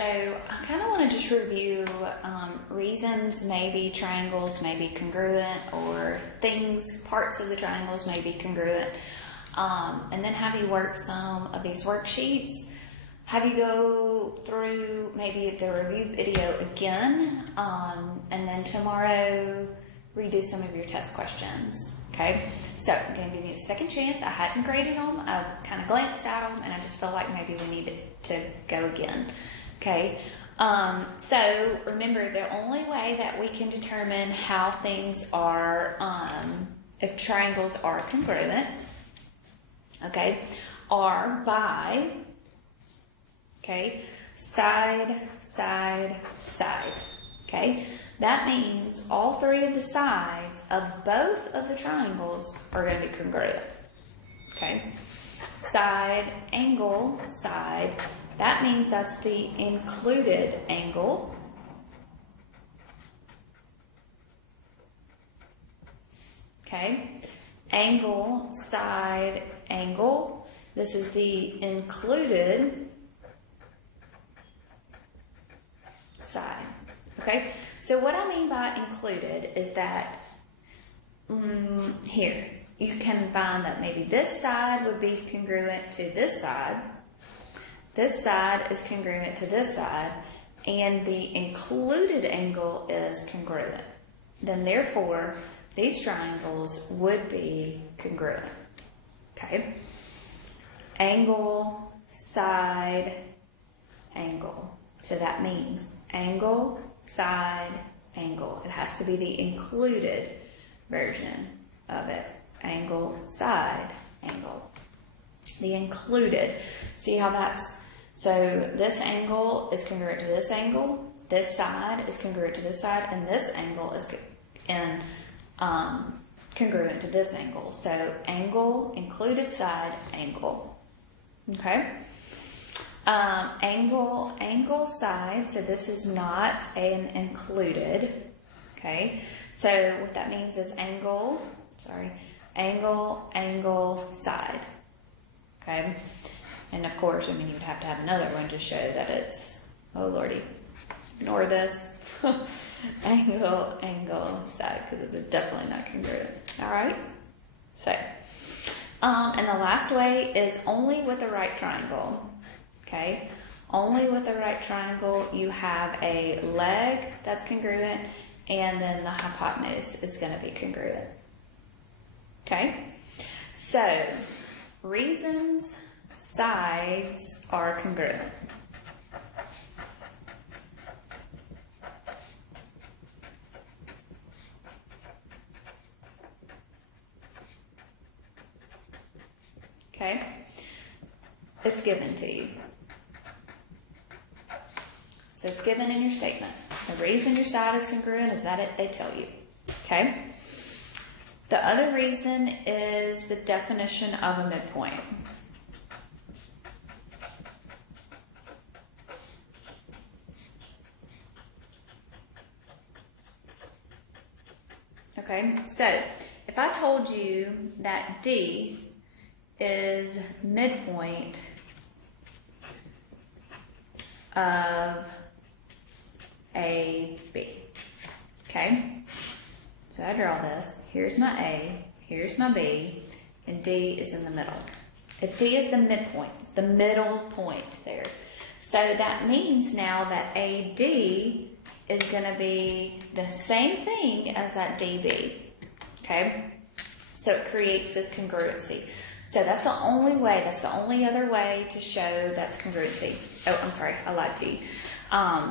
so I kind of want to just review reasons maybe triangles may be congruent, or things, parts of the triangles may be congruent, and then have you work some of these worksheets. Have you go through maybe the review video again, and then tomorrow redo some of your test questions. Okay, so I'm going to give you a second chance. I hadn't graded them. I've kind of glanced at them, and I just feel like maybe we need to go again. Okay, so remember, the only way that we can determine how things are, if triangles are congruent, okay, are by, okay, side, side, side. Okay, that means all three of the sides of both of the triangles are going to be congruent. Okay, side, angle, side, that means that's the included angle. Okay, angle, side, angle, this is the included side. Okay, so what I mean by included is that here, you can find that maybe this side would be congruent to this side is congruent to this side, and the included angle is congruent. Then therefore, these triangles would be congruent. Okay, angle, side, angle. So that means angle, side, angle. It has to be the included version of it. Angle, side, angle. The included. See how that's, so this angle is congruent to this angle, this side is congruent to this side, and this angle is congruent to this angle. So angle, included side, angle. Okay? Angle, angle, side, so this is not an included, okay? So what that means is angle, angle, angle, side, okay? And of course, I mean, you would have to have another one to show that it's, oh lordy, ignore this, angle, angle, side, because those are definitely not congruent, all right? So, and the last way is only with a right triangle. Okay, only with the right triangle you have a leg that's congruent, and then the hypotenuse is going to be congruent. Okay, so reasons sides are congruent. Okay, it's given to you. So it's given in your statement. The reason your side is congruent is that they tell you. Okay? The other reason is the definition of a midpoint. Okay? So if I told you that D is midpoint of A, B. Okay? So I draw this. Here's my A, here's my B, and D is in the middle. If D is the midpoint, it's the middle point there. So that means now that AD is going to be the same thing as that DB. Okay? So it creates this congruency. So that's the only way, that's the only other way to show that's congruency. Oh, I'm sorry, I lied to you.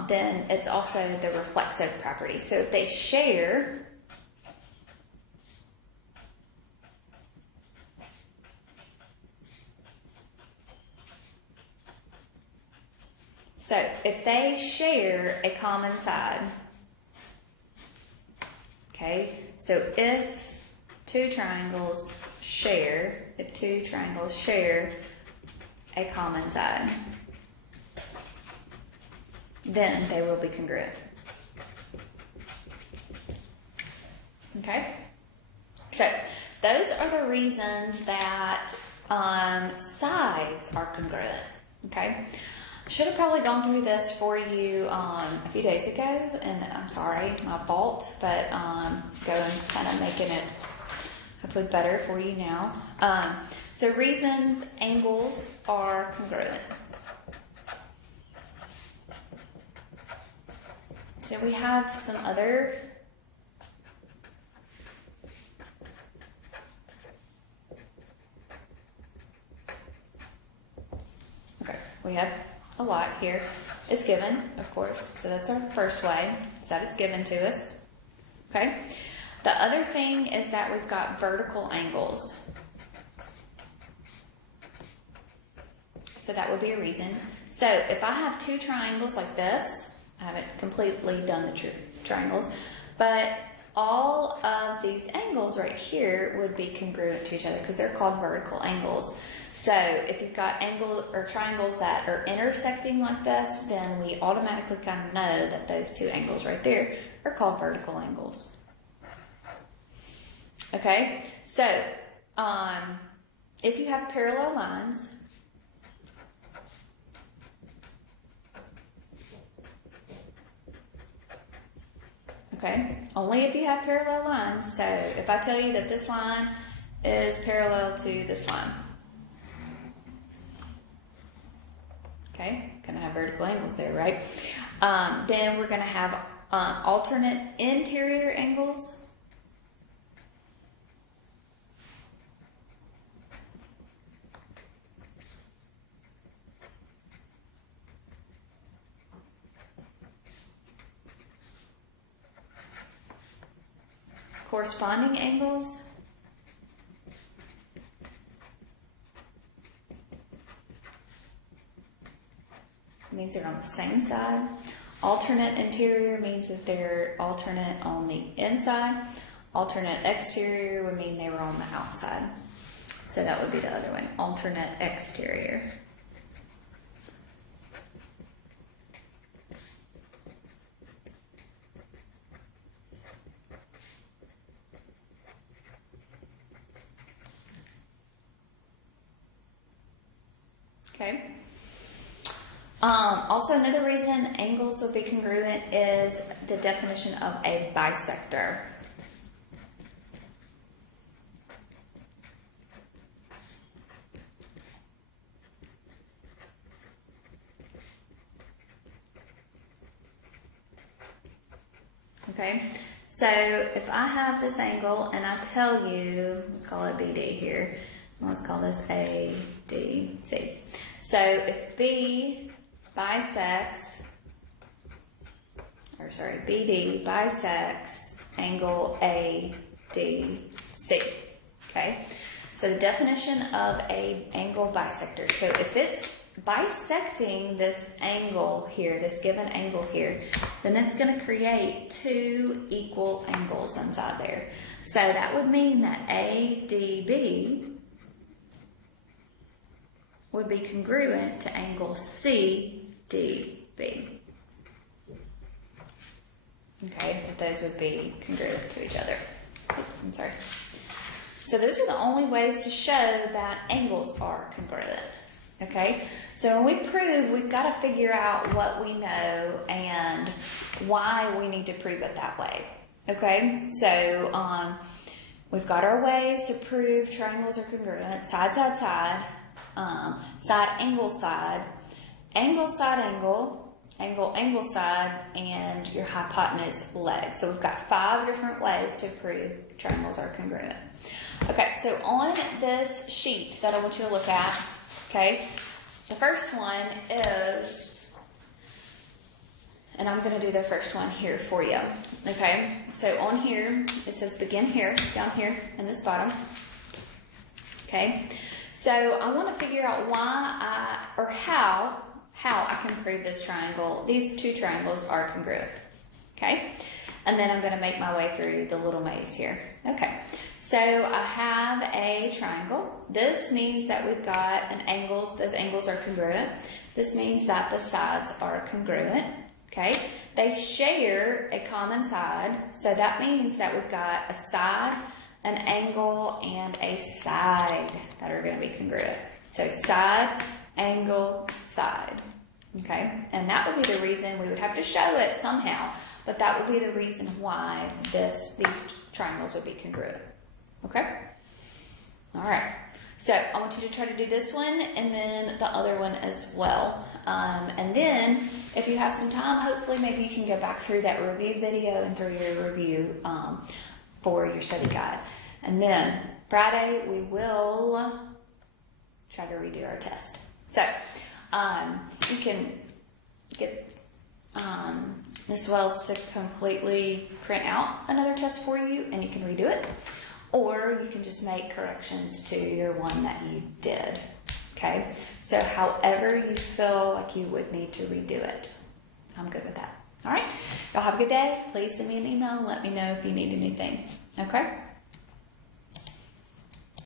Then it's also the reflexive property. So if they share, a common side, okay, so if two triangles share a common side, then they will be congruent. Okay? So those are the reasons that sides are congruent. Okay? Should have probably gone through this for you a few days ago, and I'm sorry, my fault, but going kind of making it hopefully better for you now. So reasons angles are congruent. So we have some other we have a lot here. It's given, of course, so that's our first way, is that it's given to us. Okay. The other thing is that we've got vertical angles. So that would be a reason. So if I have two triangles like this, I haven't completely done the triangles, but all of these angles right here would be congruent to each other because they're called vertical angles. So if you've got angles or triangles that are intersecting like this, then we automatically kind of know that those two angles right there are called vertical angles. Okay, so if you have parallel lines, okay, only if you have parallel lines. So if I tell you that this line is parallel to this line, okay, gonna have vertical angles there, right? Then we're gonna have alternate interior angles. Corresponding angles. Means they're on the same side. Alternate interior means that they're alternate on the inside. Alternate exterior would mean they were on the outside. So that would be the other one, alternate exterior. Okay. Also, another reason angles will be congruent is the definition of a bisector. Okay, so if I have this angle and I tell you, let's call it BD here, let's call this ADC. So if BD bisects angle ADC. Okay, so the definition of an angle bisector. So if it's bisecting this angle here, this given angle here, then it's going to create two equal angles inside there. So that would mean that ADB would be congruent to angle CDB. Okay, but those would be congruent to each other. Oops, I'm sorry. So those are the only ways to show that angles are congruent. Okay, so when we prove, we've got to figure out what we know and why we need to prove it that way. Okay, so we've got our ways to prove triangles are congruent: side, side, side, side, angle, angle, side, angle, angle, angle, side, and your hypotenuse leg. So we've got 5 different ways to prove triangles are congruent. Okay, so on this sheet that I want you to look at, okay, the first one is, and I'm going to do the first one here for you. Okay, so on here, it says begin here, down here in this bottom. Okay, so I want to figure out why how I can prove this triangle, these two triangles are congruent. Okay, and then I'm going to make my way through the little maze here. Okay, so I have a triangle. This means that we've got an angles, those angles are congruent. This means that the sides are congruent. Okay, they share a common side, so that means that we've got a side, an angle, and a side that are going to be congruent. So side, angle, side. Okay, and that would be the reason we would have to show it somehow, but that would be the reason why these triangles would be congruent. Okay? All right. So I want you to try to do this one and then the other one as well. And then if you have some time, hopefully maybe you can go back through that review video and through your review for your study guide. And then Friday we will try to redo our test. So you can get Ms. Wells to completely print out another test for you and you can redo it. Or you can just make corrections to your one that you did. Okay? So however you feel like you would need to redo it. I'm good with that. All right? Y'all have a good day. Please send me an email and let me know if you need anything. Okay?